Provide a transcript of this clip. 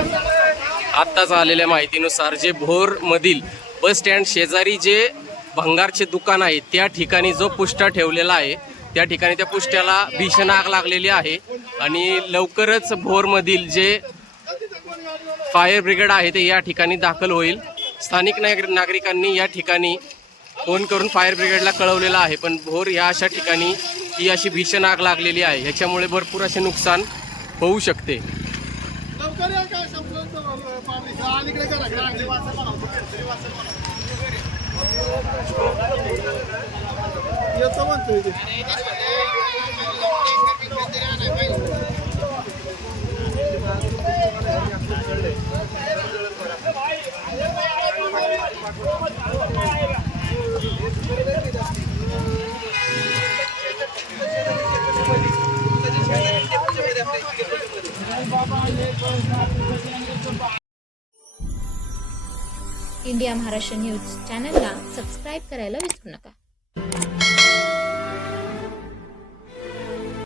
आत्ताच आलेल्या माहितीनुसार जे भोर मधील बस स्टँड शेजारी जे भंगारचे दुकान आहे त्या ठिकाणी जो पुष्टा ठेवलेला आहे त्या ठिकाणी त्या पुष्ट्याला भीषण आग लागलेली आहे आणि लवकरच भोरमधील जे फायर ब्रिगेड आहे ते या ठिकाणी दाखल होईल। स्थानिक नागरिकांनी या ठिकाणी फोन करून फायर ब्रिगेडला कळवलेलं आहे, पण भोर या अशा ठिकाणी ही अशी भीषण आग लागलेली आहे, ह्याच्यामुळे भरपूर असे नुकसान होऊ शकते। इंडिया महाराष्ट्र न्यूज चॅनलला सबस्क्राईब करायला विसरू नका।